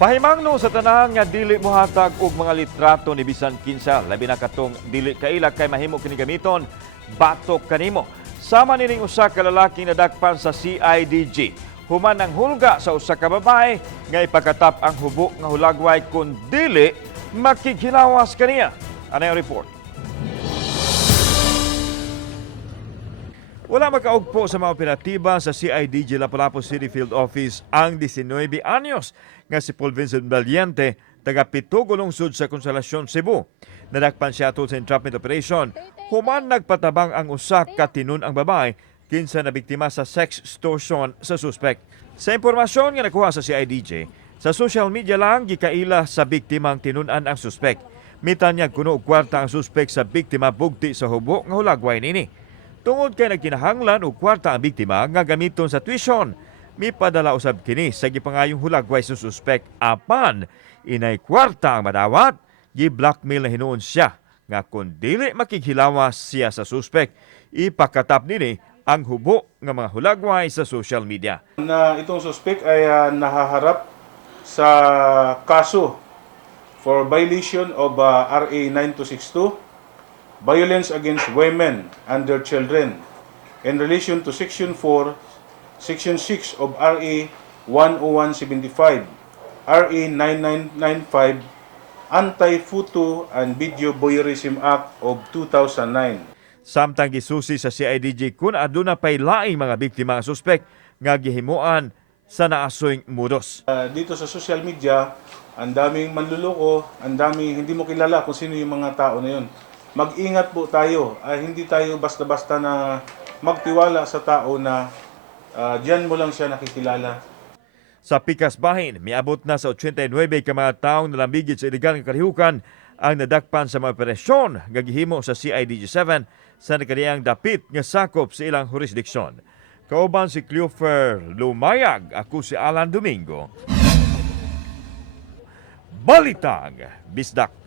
Pahimangno sa tanan nga dili mohatag og mga litrato ni bisan kinsa, labi na katong dili kaila kay mahimo kini gamiton batok kanimo. Sama nining usa ka lalaking nadakpan sa CIDG. Human ang hulga sa usa ka babae nga ipakatap ang hubo nga hulagway kun dili makikhilawas kaniya. Ano yung report? Wala makaugpo sa mga operatiba sa CIDG Lapu-Lapu City Field Office ang 19 anyos nga si Paul Vincent Valiente, taga Pitugo lungsod sa Consolacion, Cebu. Nadakpan siya tungkol sa entrapment operation. Human nagpatabang ang usa ka tinun ang babae kinsa na biktima sa sex extortion sa suspect. Sa impormasyon nga nakuha sa CIDG, sa social media lang gikaila sa biktimang tinunan ang suspect. Mitanyag kuno og kwarta ang suspect sa biktima bugti sa hubo nga hulagway nini. Tungod kay nagkinahanglan og kwarta ang biktima nga gamiton sa tuition, mipadala usab kini sa gipangayong hulagway sa suspect apan inay kwarta ang madawat, gi-blackmail na hinuon siya nga kun dili makikhilawas siya sa suspect, ipakatap nini ang hubo nga mga hulagway sa social media. Na itong suspect ay nahaharap sa kaso for violation of RA 9262, Violence Against Women and Their Children, in relation to Section 4, Section 6 of RA 10175, RA 9995, Anti-Photo and Video Voyeurism Act of 2009. Samtang gisusi sa CIDG kung aduna pay laing mga biktima ang suspect nga gihimuan sa naasoyng modus. Dito sa social media, ang daming manluloko, ang daming hindi mo kilala kung sino yung mga tao na yun. Mag-ingat po tayo. Hindi tayo basta-basta na magtiwala sa tao na diyan mo lang siya nakikilala. Sa Pikas Bahin, miabot na sa 89 ka mga taong nalambigit sa iligal nga kalihukan ang nadakpan sa mga operasyon nga gihimo sa CIDG-7 sa nakadiyang dapit nga sakop sa ilang jurisdiksyon. Kauban si Cleofer Lumayag, ako si Alan Domingo. Balitang Bisdak.